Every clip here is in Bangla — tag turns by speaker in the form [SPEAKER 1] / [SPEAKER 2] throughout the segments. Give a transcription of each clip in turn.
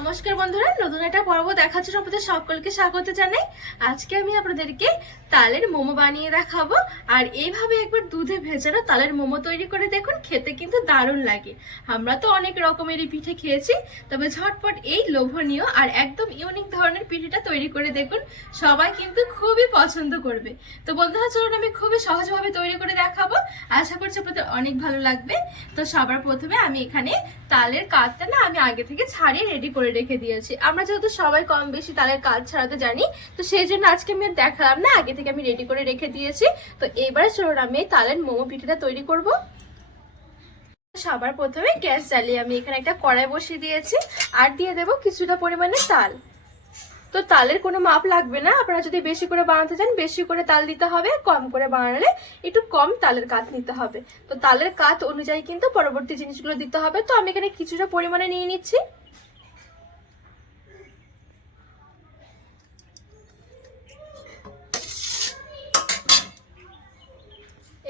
[SPEAKER 1] নমস্কার বন্ধুরা, নতুন একটা পর্ব দেখাচ্ছ আপনাদের সকলকে স্বাগত জানাই। আজকে আমি আপনাদেরকে তালের মোমো বানিয়ে দেখাবো। আর এইভাবে একবার দুধে ভেজানো তালের মোমো তৈরি করে দেখুন, খেতে কিন্তু দারুণ লাগে। আমরা তো অনেক রকমেরই পিঠে খেয়েছি, তবে ঝটপট এই লোভনীয় আর একদম ইউনিক ধরনের পিঠেটা তৈরি করে দেখুন। সবাই কিন্তু খুবই পছন্দ করবে। তো বন্ধুরা, চলুন আমি খুবই সহজভাবে তৈরি করে দেখাবো। আশা করছি আপনাদের অনেক ভালো লাগবে। তো সবার প্রথমে আমি এখানে তালের কাজটা না আমি আগে থেকে ছাড়িয়ে রেডি করে রেখে দিয়েছি। আমরা যেহেতু সবাই কম বেশি তালের কাজ ছাড়াতে জানি, তো সেই জন্য আজকে আমি দেখালাম না, আগে থেকে আমি রেডি করে রেখে দিয়েছি। তো এবারে চলুন আমি এই তালের মোমো পিঠেটা তৈরি করব। সবার প্রথমে গ্যাস জ্বালিয়ে আমি এখানে একটা কড়াই বসিয়ে দিয়েছি, আর দিয়ে দেবো কিছুটা পরিমাণে তাল। তো তালের কোনো মাপ লাগবে না। আপনারা যদি বেশি করে বানাতে চান, বেশি করে তাল দিতে হবে, কম করে বানালে একটু কম তালের কাত নিতে হবে। তো তালের কাত অনুযায়ী কিন্তু পরবর্তী জিনিসগুলো দিতে হবে। তো আমি এখানে কিছুটা পরিমাণে নিয়ে নিচ্ছি।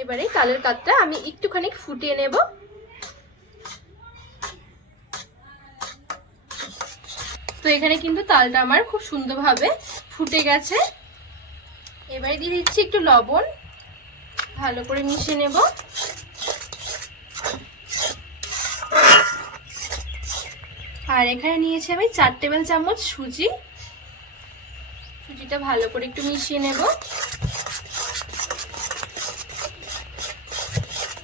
[SPEAKER 1] এবারে তালের কাতটা আমি একটুখানি ফুটিয়ে নেব। তো এখানে কিন্তু তালটা আমার খুব সুন্দরভাবে ফুটে গেছে। এবারে দিয়ে দিচ্ছি একটু লবণ। ভালো করে মিশিয়ে নেব। আর এখানে নিয়েছি আমি চার টেবিল চামচ সুজি। সুজিটা ভালো করে একটু মিশিয়ে নেব।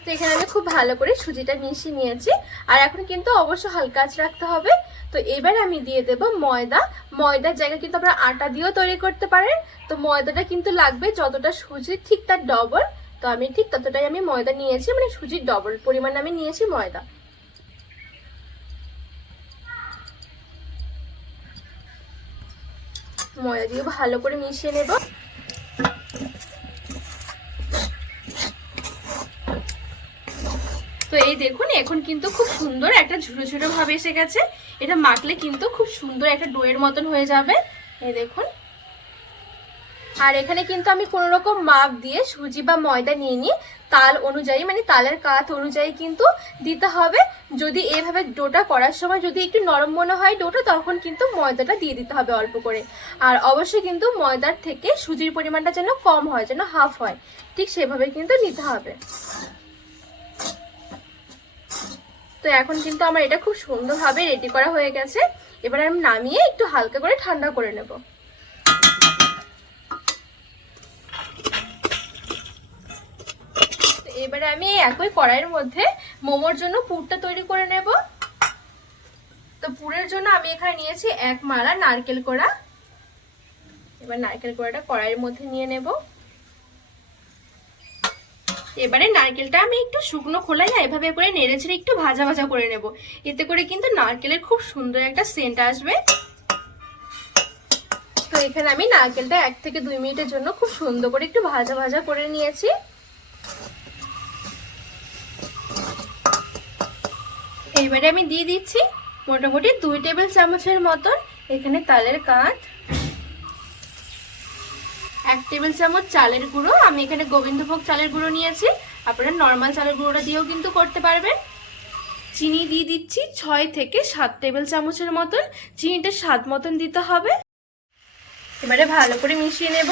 [SPEAKER 1] তো এখানে আমি খুব ভালো করে সুজিটা মিশিয়ে নিয়েছি। আর এখন কিন্তু অবশ্য হালকা আঁচ রাখতে হবে। তো এবার আমি দিয়ে দেব ময়দা। ময়দার জায়গায় কিন্তু আপনারা আটা দিয়েও তৈরি করতে পারেন। তো ময়দাটা কিন্তু লাগবে যতটা সুজি, ঠিক তার ডবল। তো আমি ঠিক ততটাই আমি ময়দা নিয়েছি মানে সুজির ডবল পরিমাণ আমি নিয়েছি ময়দা। ময়দা দিয়ে ভালো করে মিশিয়ে নেব। তো এই দেখুন, এখন কিন্তু খুব সুন্দর একটা ঝুড়ো ঝুড়ো ভাবে এসে গেছে। এটা মাখলে কিন্তু খুব সুন্দর একটা ডোয়ের মতন হয়ে যাবে। এই দেখুন। আর এখানে কিন্তু আমি কোনো রকম মাপ দিয়ে সুজি বা ময়দা নিয়ে নিই। তাল অনুযায়ী মানে তালের কাঠ অনুযায়ী কিন্তু দিতে হবে। যদি এভাবে ডোটা করার সময় যদি একটু নরম মনে হয় ডোটা, তখন কিন্তু ময়দাটা দিয়ে দিতে হবে অল্প করে। আর অবশ্যই কিন্তু ময়দার থেকে সুজির পরিমাণটা যেন কম হয়, যেন হাফ হয়, ঠিক সেভাবে কিন্তু নিতে হবে। তো এখন কিন্তু আমার এটা খুব সুন্দরভাবে রেডি করা হয়ে গেছে। এবার আমি নামিয়ে একটু হালকা করে ঠান্ডা করে নেব। এবারে আমি একই কড়াইয়ের মধ্যে মোমোর জন্য পুরটা তৈরি করে নেব। তো পুরের জন্য আমি এখানে নিয়েছি এক মালা নারকেল কোড়া। এবার নারকেল কোড়াটা কড়াইয়ের মধ্যে নিয়ে নেব। এবারে নারকেলটা আমি একটু শুকনো খোলাই না, এভাবে করে নেড়ে ছেড়ে একটু ভাজা ভাজা করে নেব। এতে করে কিন্তু নারকেলের খুব সুন্দর একটা সেন্ট আসবে। তো এখানে আমি নারকেলটা এক থেকে দুই মিনিটের জন্য খুব সুন্দর করে একটু ভাজা ভাজা করে নিয়েছি। এবারে আমি দিয়ে দিচ্ছি মোটামুটি দুই টেবিল চামচের মতন এখানে তালের কাঠ এক টেবিল চামচ চালের গুঁড়ো। আমি এখানে গোবিন্দভোগ চালের গুঁড়ো নিয়েছি। আপনারা নর্মাল চালের গুঁড়োটা দিয়েও কিন্তু করতে পারবেন। চিনি দিয়ে দিচ্ছি ছয় থেকে সাত টেবিল চামচের মতন। চিনিটা স্বাদ মতন দিতে হবে। এবারে ভালো করে মিশিয়ে নেব।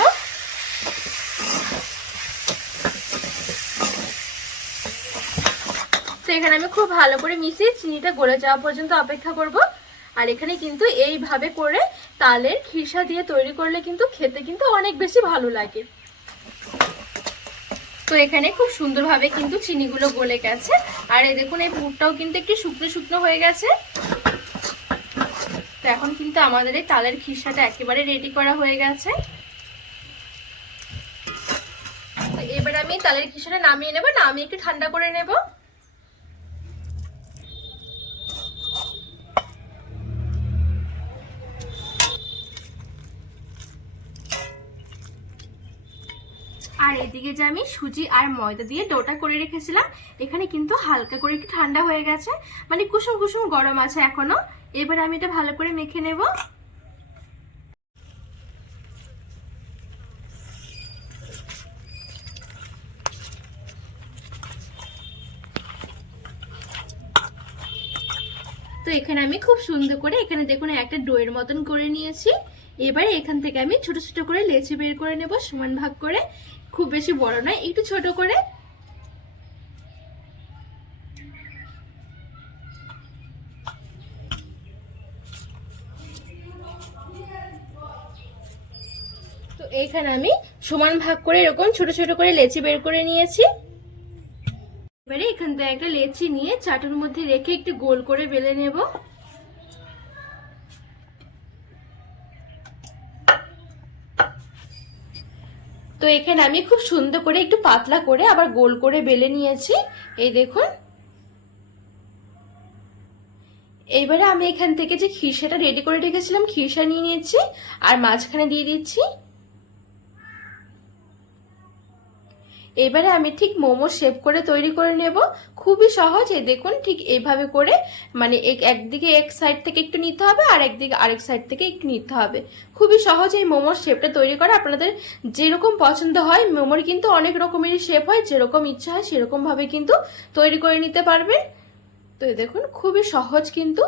[SPEAKER 1] তো এখানে আমি খুব ভালো করে মিশিয়ে চিনিটা গলে যাওয়া পর্যন্ত অপেক্ষা করব। আর এখানে কিন্তু এইভাবে করে তালের খিরসা দিয়ে তৈরি করলে কিন্তু খেতে কিন্তু অনেক বেশি ভালো লাগে। তো এখানে খুব সুন্দরভাবে কিন্তু চিনিগুলো গলে গেছে। আর এই দেখুন, এই পুরটাও কিন্তু একটু শুকনো শুকনো হয়ে গেছে। তো এখন কিন্তু আমাদের এই তালের খিসাটা একেবারে রেডি করা হয়ে গেছে। এবার আমি তালের খিসাটা নামিয়ে নেব। নামিয়ে একটু ঠান্ডা করে নেব। আর এদিকে যে আমি সুজি আর ময়দা দিয়ে ডোটা করে রেখেছিলাম, এখানে কিন্তু হালকা করে একটু ঠান্ডা হয়ে গেছে। মানে কুসুম কুসুম গরম আছে এখনও। এবার আমি এটা ভালো করে মেখে নেব। তো এখানে আমি খুব সুন্দর করে এখানে দেখুন একটা ডোয়ের মতন করে নিয়েছি। এবারে এখান থেকে আমি ছোট ছোট করে লেচি বের করে নেব সমান ভাগ করে। খুব বেশি বড় নয়, একটু ছোট করে। তো এইখানে আমি সমান ভাগ করে এরকম ছোট ছোট করে লেচি বের করে নিয়েছি। এবারে এখান থেকে একটা লেচি নিয়ে চাটুর মধ্যে রেখে একটু গোল করে বেলে নেব। তো এখানে আমি খুব সুন্দর করে একটু পাতলা করে আবার গোল করে বেলে নিয়েছি। এই দেখুন। এইবারে আমি এখান থেকে যে খিরসাটা রেডি করে রেখেছিলাম খিসা নিয়ে নিয়েছি, আর মাঝখানে দিয়ে দিচ্ছি এবারে আমি ঠিক মোমো শেপ করে তৈরি করে নেব। খুবই সহজ, এই দেখুন, ঠিক এইভাবে করে মানে একদিকে এক সাইড থেকে একটু নিতে হবে আর একদিকে আরেক সাইড থেকে একটু নিতে হবে। খুবই সহজ এই মোমোর শেপটা তৈরি করা। আপনাদের যেরকম পছন্দ হয়, মোমোর কিন্তু অনেক রকমেরই শেপ হয়, যেরকম ইচ্ছা হয় সেরকমভাবে কিন্তু তৈরি করে নিতে পারবেন। তো দেখুন, খুবই সহজ কিন্তু।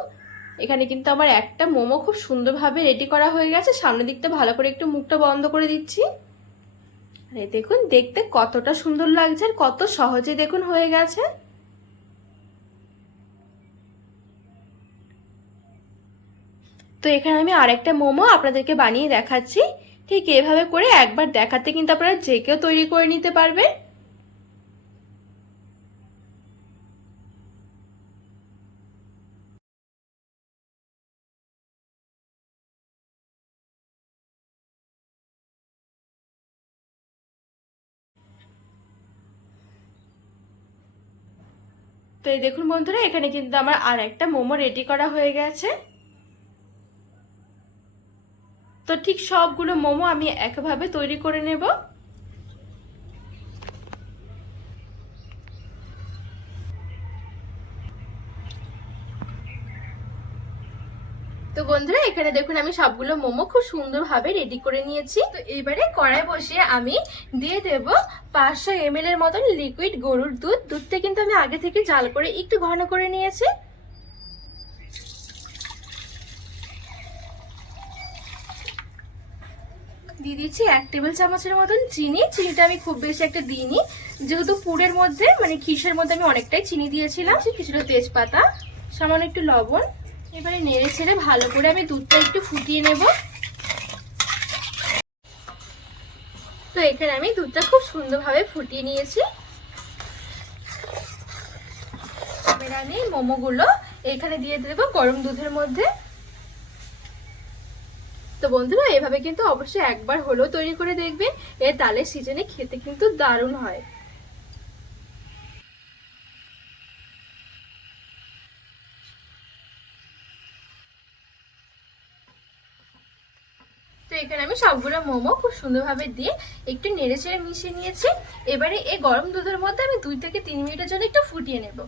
[SPEAKER 1] এখানে কিন্তু আমার একটা মোমো খুব সুন্দরভাবে রেডি করা হয়ে গেছে। সামনের দিকটা ভালো করে একটু মুখটা বন্ধ করে দিচ্ছি। আরে দেখুন, দেখতে কতটা সুন্দর লাগছে আর কত সহজে দেখুন হয়ে গেছে। তো এখানে আমি আরেকটা মোমো আপনাদেরকে বানিয়ে দেখাচ্ছি। ঠিক এভাবে করে একবার দেখাতে কিন্তু আপনারা যে কেউ তৈরি করে নিতে পারবেন তো এই দেখুন বন্ধুরা, এখানে কিন্তু আমার আর একটা মোমো রেডি করা হয়ে গেছে। তো ঠিক সবগুলো মোমো আমি একভাবে তৈরি করে নেব। তো বন্ধুরা, এখানে দেখুন আমি সবগুলো মোমো খুব সুন্দরভাবে রেডি করে নিয়েছি। তো এবারে কড়াই বসিয়ে আমি দিয়ে দেব পাঁচশো এম এর মতন লিকুইড গরুর দুধ। দুধটা কিন্তু আমি আগে থেকে জাল করে একটু ঘন করে নিয়েছি। দিয়ে দিচ্ছি এক টেবিল চামচের মতন চিনি। চিনিটা আমি খুব বেশি একটা দিইনি। যেহেতু পুরের মধ্যে মানে খিসের মধ্যে আমি অনেকটাই চিনি দিয়েছিলাম। কিছুটা তেজপাতা, সামান্য একটু লবণ। এবারে নেড়ে ছেড়ে ভালো করে আমি দুধটা একটু ফুটিয়ে নেব। তো এখানে আমি দুধটা খুব সুন্দরভাবে ফুটিয়ে নিয়েছি। এবার আমি মোমোগুলো এখানে দিয়ে দেবো গরম দুধের মধ্যে। তো বন্ধুরা, এভাবে কিন্তু অবশ্যই একবার হলেও তৈরি করে দেখবেন। এর তালের সিজনে খেতে কিন্তু দারুণ হয়। এখানে আমি সবগুলো মোমো খুব সুন্দরভাবে দিয়ে একটু নেড়ে চেড়ে মিশিয়ে নিয়েছি। এবারে এই গরম দুধের মধ্যে আমি দুই থেকে তিন মিনিটের জন্য একটু ফুটিয়ে নেব।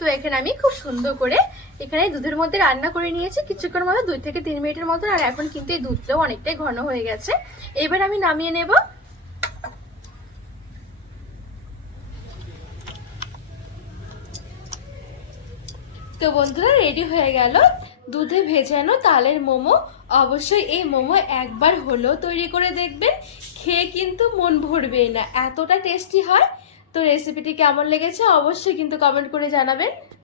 [SPEAKER 1] তো এখানে আমি খুব সুন্দর করে এখানে দুধের মধ্যে রান্না করে নিয়েছি। কিছুক্ষণ মতো দুই থেকে তিন মিনিটের মতন, আর এখন কিন্তু এই দুধটাও অনেকটাই ঘন হয়ে গেছে। এবার আমি নামিয়ে নেব। তো বন্ধুরা রেডি হয়ে গেল। দুধে ভেজানো তালের মোমো। অবশ্যই এই মোমো একবার হলেও তৈরি করে দেখবেন। খেয়ে কিন্তু মন ভরবে না। এতটা টেস্টি হয়। তো রেসিপিটি কেমন লেগেছে অবশ্যই কিন্তু কমেন্ট করে জানাবেন।